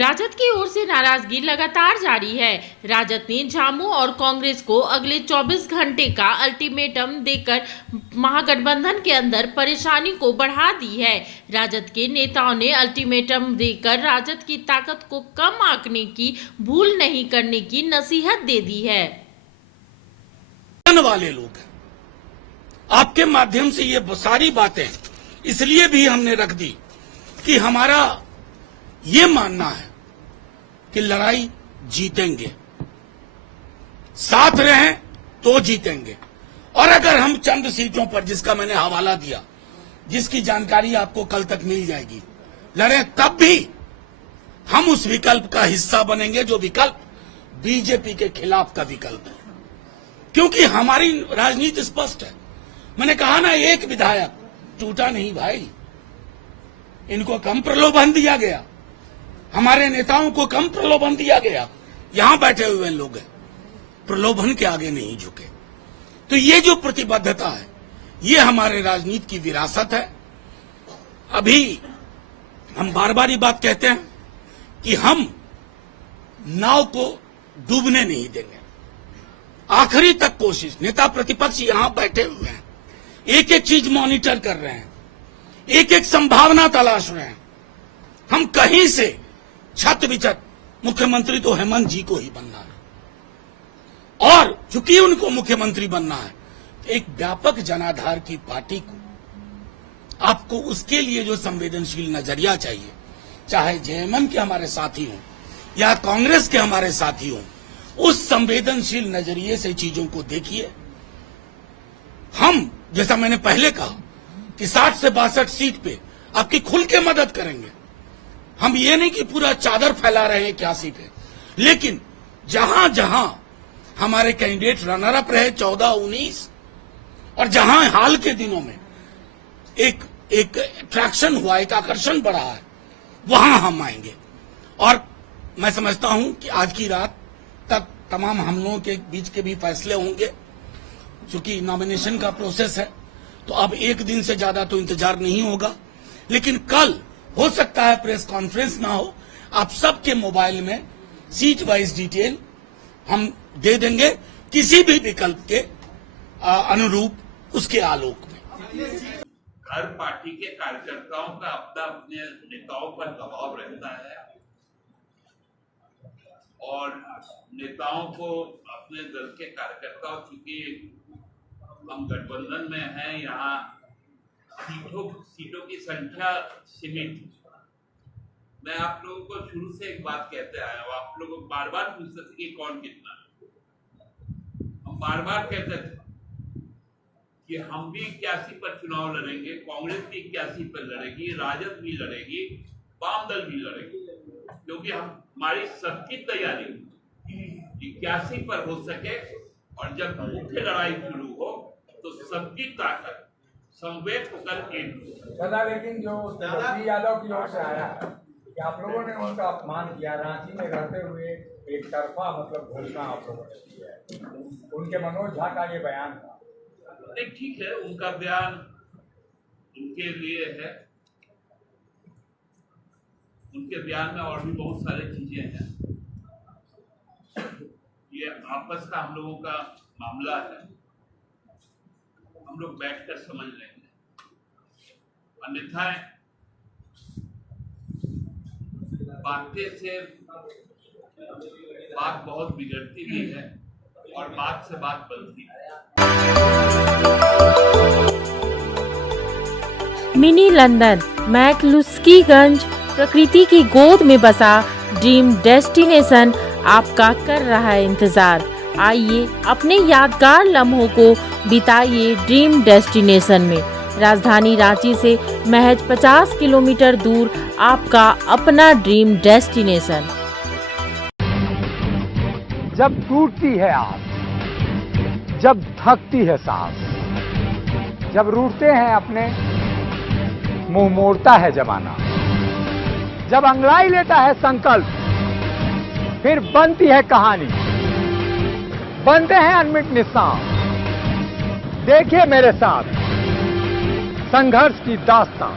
राजद की ओर से नाराजगी लगातार जारी है। राजद ने झामू और कांग्रेस को अगले 24 घंटे का अल्टीमेटम देकर महागठबंधन के अंदर परेशानी को बढ़ा दी है। राजद के नेताओं ने अल्टीमेटम देकर राजद की ताकत को कम आंकने की भूल नहीं करने की नसीहत दे दी है। वाले लोग आपके माध्यम से ये सारी बातें इसलिए भी हमने रख दी कि हमारा ये मानना है कि लड़ाई जीतेंगे, साथ रहें तो जीतेंगे। और अगर हम चंद सीटों पर, जिसका मैंने हवाला दिया, जिसकी जानकारी आपको कल तक मिल जाएगी, लड़ें, तब भी हम उस विकल्प का हिस्सा बनेंगे जो विकल्प बीजेपी के खिलाफ का विकल्प है। क्योंकि हमारी राजनीति स्पष्ट है। मैंने कहा ना, एक विधायक टूटा नहीं भाई, इनको कम प्रलोभन दिया गया, हमारे नेताओं को कम प्रलोभन दिया गया। यहां बैठे हुए लोग हैं, प्रलोभन के आगे नहीं झुके। तो ये जो प्रतिबद्धता है, ये हमारे राजनीति की विरासत है। अभी हम बार बार ये बात कहते हैं कि हम नाव को डूबने नहीं देंगे, आखिरी तक कोशिश। नेता प्रतिपक्ष यहां बैठे हुए हैं, एक एक चीज मॉनिटर कर रहे हैं, एक एक संभावना तलाश रहे हैं। हम कहीं से छत बिछत, मुख्यमंत्री तो हेमंत जी को ही बनना है, और चूंकि उनको मुख्यमंत्री बनना है, एक व्यापक जनाधार की पार्टी को आपको उसके लिए जो संवेदनशील नजरिया चाहिए, चाहे जेएमएम के हमारे साथी हों या कांग्रेस के हमारे साथी हों, उस संवेदनशील नजरिए से चीजों को देखिए। हम, जैसा मैंने पहले कहा, कि 60 से 62 सीट पे आपकी खुल के मदद करेंगे। हम ये नहीं कि पूरा चादर फैला रहे हैं 81 पे, लेकिन जहां जहां हमारे कैंडिडेट रनर अप रहे 14, 19, और जहां हाल के दिनों में एक अट्रैक्शन हुआ, एक आकर्षण बढ़ा है, वहां हम आएंगे। और मैं समझता हूं कि आज की रात तक तमाम हम लोगों के बीच के भी फैसले होंगे। चूंकि नॉमिनेशन का प्रोसेस है, तो अब एक दिन से ज्यादा तो इंतजार नहीं होगा। लेकिन कल हो सकता है प्रेस कॉन्फ्रेंस ना हो, आप सबके मोबाइल में सीट वाइज डिटेल हम दे देंगे, किसी भी विकल्प के अनुरूप, उसके आलोक में। हर पार्टी के कार्यकर्ताओं का अपना अपने नेताओं पर दबाव रहता है, और नेताओं को अपने दल के कार्यकर्ताओं, चूंकि हम गठबंधन में हैं, यहाँ सीटों की संख्या सीमित है। मैं आप लोगों को शुरू से एक बात कहते आया हूं, आप लोग बार बार पूछते थे कि कौन कितना है। हम बार बार कहते थे कि हम भी 81 पर चुनाव लड़ेंगे, कांग्रेस भी 81 पर लड़ेगी, राजद भी लड़ेगी, वाम दल भी लड़ेगी, क्योंकि हमारी सबकी तैयारी 81 पर हो सके, और जब मुख्य लड़ाई शुरू हो तो सबकी ताकत संवेद होकर एक दादा। लेकिन जो तेजस्वी यादव की ओर से आया है कि आप लोगों ने उनका अपमान किया, रांची में रहते हुए एक तरफा मतलब घोषणा आप लोगों ने की है, उनके मनोज झा का ये बयान था। नहीं, ठीक है, उनका बयान उनके लिए है, उनके बयान में और भी बहुत सारी चीजें हैं। ये आपस का हम लोगों का मामला है, हम लोग बैठकर समझ लेंगे। अन्यथा बातें से बात बहुत बिगड़ती भी है, और बात से बात बनती है। मिनी लंदन मैक्लुस्कीगंज प्रकृति की गोद में बसा ड्रीम डेस्टिनेशन आपका कर रहा है इंतजार। आइए अपने यादगार लम्हों को बिताइए ड्रीम डेस्टिनेशन में। राजधानी रांची से महज 50 किलोमीटर दूर आपका अपना ड्रीम डेस्टिनेशन। जब टूटती है आस, जब थकती है सांस, जब रूठते हैं अपने, मुंह मोड़ता है जमाना, जब अंगड़ाई लेता है संकल्प, फिर बनती है कहानी, बनते हैं अनमिट निशान। देखिए मेरे साथ संघर्ष की दास्तां।